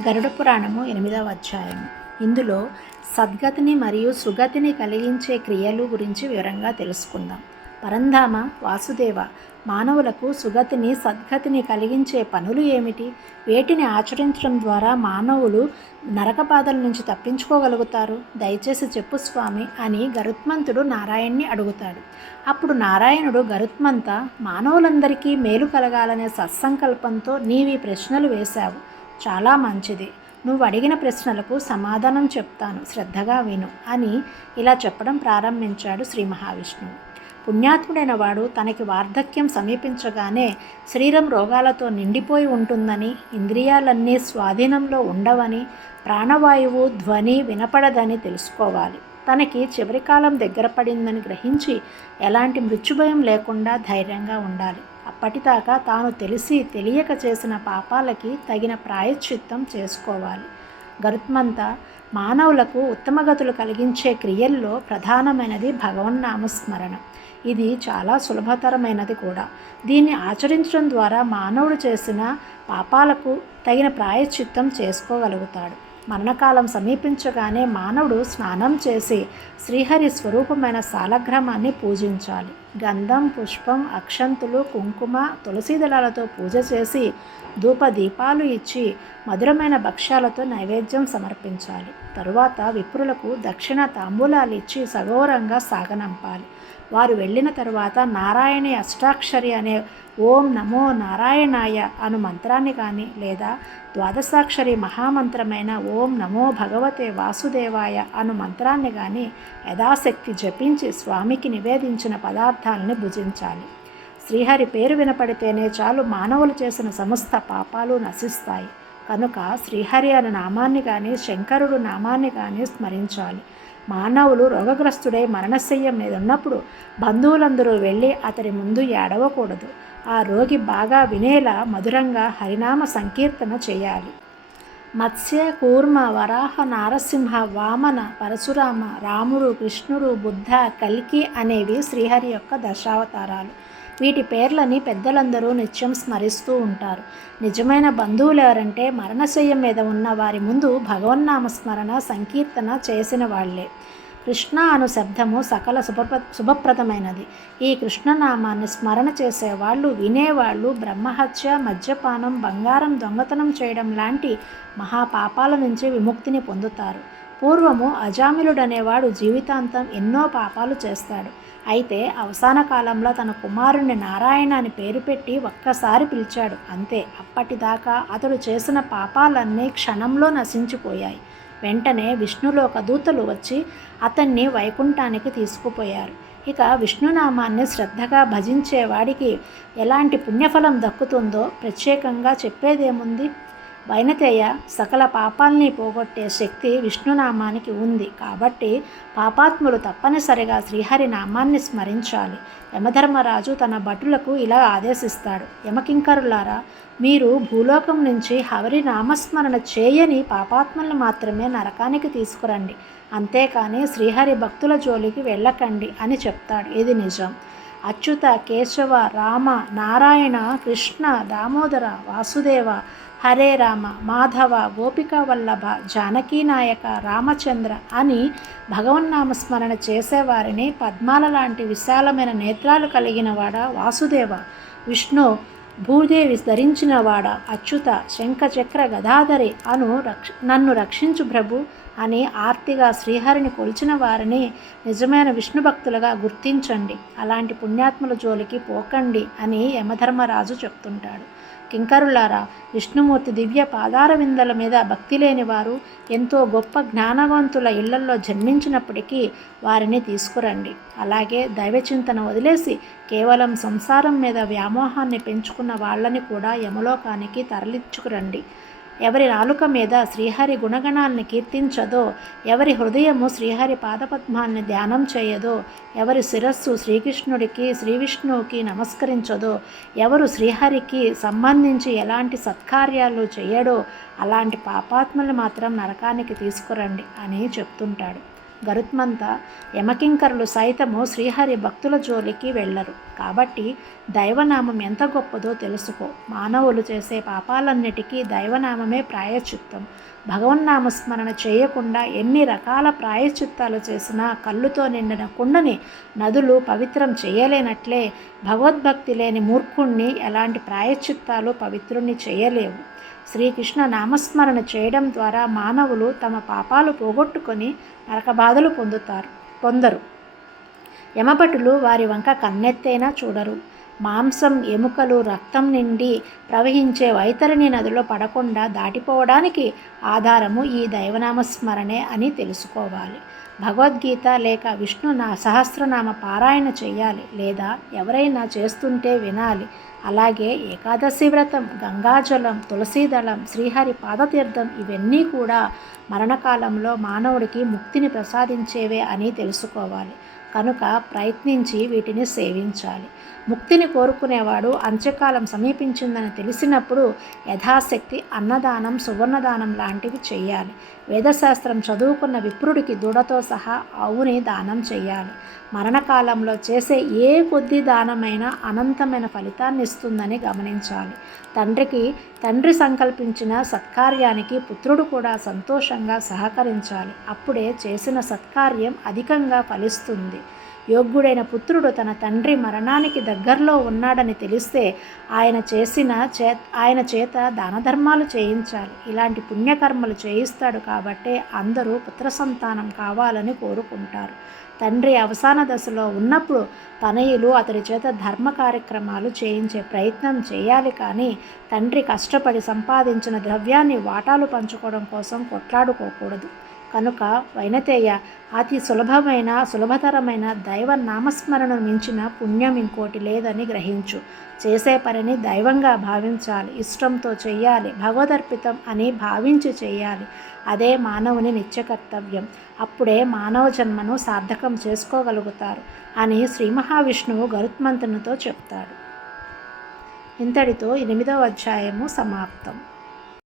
గరుడ పురాణము ఎనిమిదవ అధ్యాయం. ఇందులో సద్గతిని మరియు సుగతిని కలిగించే క్రియలు గురించి వివరంగా తెలుసుకుందాం. పరంధామ వాసుదేవ మానవులకు సుగతిని సద్గతిని కలిగించే పనులు ఏమిటి? వేటిని ఆచరించడం ద్వారా మానవులు నరక బాధల నుంచి తప్పించుకోగలుగుతారు? దయచేసి చెప్పు స్వామి అని గరుత్మంతుడు నారాయణ్ణి అడుగుతాడు. అప్పుడు నారాయణుడు గరుత్మంత మానవులందరికీ మేలు కలగాలనే సత్సంకల్పంతో నీవి ప్రశ్నలు వేశావు. చాలా మంచిది. నువ్వు అడిగిన ప్రశ్నలకు సమాధానం చెప్తాను. శ్రద్ధగా విను అని ఇలా చెప్పడం ప్రారంభించాడు శ్రీ మహావిష్ణువు. పుణ్యాత్ముడైన వాడు తనకి వార్ధక్యం సమీపించగానే శరీరం రోగాలతో నిండిపోయి ఉంటుందని ఇంద్రియాలన్నీ స్వాధీనంలో ఉండవని ప్రాణవాయువు ధ్వని వినపడదని తెలుసుకోవాలి. తనకి చివరి కాలం దగ్గర పడిందని గ్రహించి ఎలాంటి మృత్యుభయం లేకుండా ధైర్యంగా ఉండాలి. అప్పటిదాకా తాను తెలిసి తెలియక చేసిన పాపాలకి తగిన ప్రాయశ్చిత్తం చేసుకోవాలి. గరుత్మంత మానవులకు ఉత్తమగతులు కలిగించే క్రియల్లో ప్రధానమైనది భగవన్నామస్మరణ ఇది చాలా సులభతరమైనది కూడా. దీన్ని ఆచరించడం ద్వారా మానవుడు చేసిన పాపాలకు తగిన ప్రాయశ్చిత్తం చేసుకోగలుగుతాడు. మరణకాలం సమీపించగానే మానవుడు స్నానం చేసి శ్రీహరి స్వరూపమైన సాలగ్రామాన్ని పూజించాలి. గంధం పుష్పం అక్షంతులు కుంకుమ తులసి దళాలతో పూజ చేసి ధూప దీపాలు ఇచ్చి మధురమైన భక్ష్యాలతో నైవేద్యం సమర్పించాలి. తరువాత విప్రులకు దక్షిణ తాంబూలాలు ఇచ్చి సగౌరంగా సాగనంపాలి. వారు వెళ్ళిన తరువాత నారాయణి అష్టాక్షరి అనే ఓం నమో నారాయణాయ అను మంత్రాన్ని కానీ లేదా ద్వాదశాక్షరి మహామంత్రమైన ఓం నమో భగవతే వాసుదేవాయ అను మంత్రాన్ని కానీ యథాశక్తి జపించి స్వామికి నివేదించిన అర్థాన్ని భుజించాలి. శ్రీహరి పేరు వినపడితేనే చాలు మానవులు చేసిన సమస్త పాపాలు నశిస్తాయి. కనుక శ్రీహరి అనే నామాన్ని కానీ శంకరుడు నామాన్ని కానీ స్మరించాలి. మానవులు రోగగ్రస్తుడై మరణశయ్య మీద ఉన్నప్పుడు బంధువులందరూ వెళ్ళి అతని ముందు ఏడవకూడదు. ఆ రోగి బాగా వినేలా మధురంగా హరినామ సంకీర్తన చేయాలి. మత్స్య కూర్మ వరాహ నారసింహ వామన పరశురామ రాముడు కృష్ణుడు బుద్ధ కల్కి అనేవి శ్రీహరి యొక్క దశావతారాలు. వీటి పేర్లని పెద్దలందరూ నిత్యం స్మరిస్తూ ఉంటారు. నిజమైన బంధువులు ఎవరంటే మరణశయ్యం మీద ఉన్న వారి ముందు భగవన్నామస్మరణ సంకీర్తన చేసిన వాళ్ళే. కృష్ణ అను శబ్దము సకల శుభప్ర శుభప్రదమైనది. ఈ కృష్ణనామాన్ని స్మరణ చేసేవాళ్ళు వినేవాళ్ళు బ్రహ్మహత్య మద్యపానం బంగారం దొంగతనం చేయడం లాంటి మహాపాపాల నుంచి విముక్తిని పొందుతారు. పూర్వము అజామిలుడనేవాడు జీవితాంతం ఎన్నో పాపాలు చేస్తాడు. అయితే అవసాన కాలంలో తన కుమారుణ్ణి నారాయణ అని పేరు పెట్టి ఒక్కసారి పిలిచాడు. అంతే అప్పటిదాకా అతడు చేసిన పాపాలన్నీ క్షణంలో నశించిపోయాయి. వెంటనే విష్ణులోక దూతలు వచ్చి అతన్ని వైకుంఠానికి తీసుకుపోయారు. ఇక విష్ణునామాన్ని శ్రద్ధగా భజించేవాడికి ఎలాంటి పుణ్యఫలం దక్కుతుందో ప్రత్యేకంగా చెప్పేదేముంది? వైనతేయ సకల పాపాల్ని పోగొట్టే శక్తి విష్ణునామానికి ఉంది. కాబట్టి పాపాత్ములు తప్పనిసరిగా శ్రీహరి నామాన్ని స్మరించాలి. యమధర్మరాజు తన భటులకు ఇలా ఆదేశిస్తాడు. యమకింకరులారా మీరు భూలోకం నుంచి హవరి నామస్మరణ చేయని పాపాత్మలను మాత్రమే నరకానికి తీసుకురండి. అంతేకాని శ్రీహరి భక్తుల జోలికి వెళ్ళకండి అని చెప్తాడు. ఇది నిజం. అచ్యుత కేశవ రామ నారాయణ కృష్ణ దామోదర వాసుదేవ హరే రామ మాధవ గోపిక వల్లభ జానకీనాయక రామచంద్ర అని భగవన్నామస్మరణ చేసేవారిని పద్మాల లాంటి విశాలమైన నేత్రాలు కలిగిన వాడ వాసుదేవ. విష్ణు భూదేవి ధరించినవాడ అచ్యుత శంఖచక్ర గదాధరి అను రక్ష నన్ను రక్షించు ప్రభు అని ఆర్తిగా శ్రీహరిని కొలిచిన వారిని నిజమైన విష్ణు భక్తులుగా గుర్తించండి. అలాంటి పుణ్యాత్ముల జోలికి పోకండి అని యమధర్మరాజు చెప్తుంటాడు. కింకరులారా విష్ణుమూర్తి దివ్య పాదార విందల మీద భక్తి లేని వారు ఎంతో గొప్ప జ్ఞానవంతుల ఇళ్ళలో జన్మించినప్పటికీ వారిని తీసుకురండి. అలాగే దైవచింతన వదిలేసి కేవలం సంసారం మీద వ్యామోహాన్ని పెంచుకున్న వాళ్ళని కూడా యమలోకానికి తరలించుకురండి. ఎవరి నాలుక మీద శ్రీహరి గుణగణాన్ని కీర్తించదో ఎవరి హృదయము శ్రీహరి పాదపద్మాన్ని ధ్యానం చేయదో ఎవరి శిరస్సు శ్రీకృష్ణుడికి శ్రీ విష్ణువుకి నమస్కరించదో ఎవరు శ్రీహరికి సంబంధించి ఎలాంటి సత్కార్యాలు చేయడో అలాంటి పాపాత్మలు మాత్రం నరకానికి తీసుకురండి అని చెప్తుంటాడు. గరుత్మంత యమకింకరులు సైతము శ్రీహరి భక్తుల జోలికి వెళ్ళరు. కాబట్టి దైవనామం ఎంత గొప్పదో తెలుసుకో. మానవులు చేసే పాపాలన్నిటికీ దైవనామమే ప్రాయశ్చిత్తం. భగవన్నామస్మరణ చేయకుండా ఎన్ని రకాల ప్రాయశ్చిత్తాలు చేసినా కళ్ళుతో నిండిన కుండని నదులు పవిత్రం చేయలేనట్లే భగవద్భక్తి లేని మూర్ఖుణ్ణి ఎలాంటి ప్రాయశ్చిత్తాలు పవిత్రుణ్ణి చేయలేవు. శ్రీకృష్ణ నామస్మరణ చేయడం ద్వారా మానవులు తమ పాపాలు పోగొట్టుకొని నరకబాధలు పొందుతారు పొందరు. యమపటులు వారి వంక కన్నెత్తైనా చూడరు. మాంసం ఎముకలు రక్తం నిండి ప్రవహించే వైతరిణి నదిలో పడకుండా దాటిపోవడానికి ఆధారము ఈ దైవనామస్మరణే అని తెలుసుకోవాలి. భగవద్గీత లేక విష్ణు నా సహస్రనామ పారాయణ చేయాలి లేదా ఎవరైనా చేస్తుంటే వినాలి. అలాగే ఏకాదశి వ్రతం గంగాజలం తులసీదళం శ్రీహరి పాదతీర్థం ఇవన్నీ కూడా మరణకాలంలో మానవుడికి ముక్తిని ప్రసాదించేవే అని తెలుసుకోవాలి. కనుక ప్రయత్నించి వీటిని సేవించాలి. ముక్తిని కోరుకునేవాడు అంత్యకాలం సమీపించిందని తెలిసినప్పుడు యథాశక్తి అన్నదానం సువర్ణదానం లాంటివి చేయాలి. వేదశాస్త్రం చదువుకున్న విప్రుడికి దూడతో సహా ఆవుని దానం చేయాలి. మరణకాలంలో చేసే ఏ కొద్ది దానమైనా అనంతమైన ఫలితాన్ని ఇస్తుందని గమనించాలి. తండ్రికి తండ్రి సంకల్పించిన సత్కార్యానికి పుత్రుడు కూడా సంతోషంగా సహకరించాలి. అప్పుడే చేసిన సత్కార్యం అధికంగా ఫలిస్తుంది. యోగ్యుడైన పుత్రుడు తన తండ్రి మరణానికి దగ్గరలో ఉన్నాడని తెలిస్తే ఆయన చేసిన చే ఆయన చేత దాన ధర్మాలు చేయించాలి. ఇలాంటి పుణ్యకర్మలు చేయిస్తాడు కాబట్టే అందరూ పుత్ర సంతానం కావాలని కోరుకుంటారు. తండ్రి అవసాన దశలో ఉన్నప్పుడు తనయులు అతడి చేత ధర్మ కార్యక్రమాలు చేయించే ప్రయత్నం చేయాలి కానీ తండ్రి కష్టపడి సంపాదించిన ద్రవ్యాన్ని వాటాలు పంచుకోవడం కోసం కొట్లాడుకోకూడదు. కనుక వైనతేయ అతి సులభమైన సులభతరమైన దైవ నామస్మరణను మించిన పుణ్యం ఇంకోటి లేదని గ్రహించు. చేసే పనిని దైవంగా భావించాలి ఇష్టంతో చేయాలి భగవదర్పితం అని భావించి చేయాలి అదే మానవుని నిత్య కర్తవ్యం అప్పుడే మానవ జన్మను సార్థకం చేసుకోగలుగుతారు అని శ్రీ మహావిష్ణువు గరుత్మంతునితో చెప్తాడు. ఇంతటితో ఎనిమిదవ అధ్యాయము సమాప్తం.